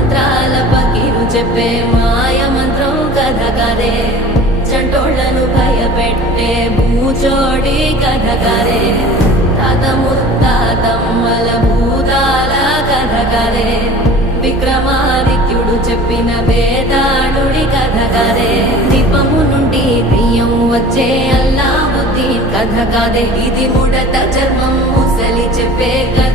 మంత్రాల పకీరు చెప్పే మాయ మంత్రం కథ కదే చంటోళ్లను భయపెట్టే భూచోడి కథ కదే తాత ముత్తాతమ్మల భూతాల కథ కదే విక్రమాదిత్యుడు చెప్పిన వేదాళుడి కథ కదే దీపము నుండి దెయ్యం వచ్చే అల్లావుద్దీన్ కథ కాదే ఇది ముడత చర్మం ముసలి చెప్పే కథ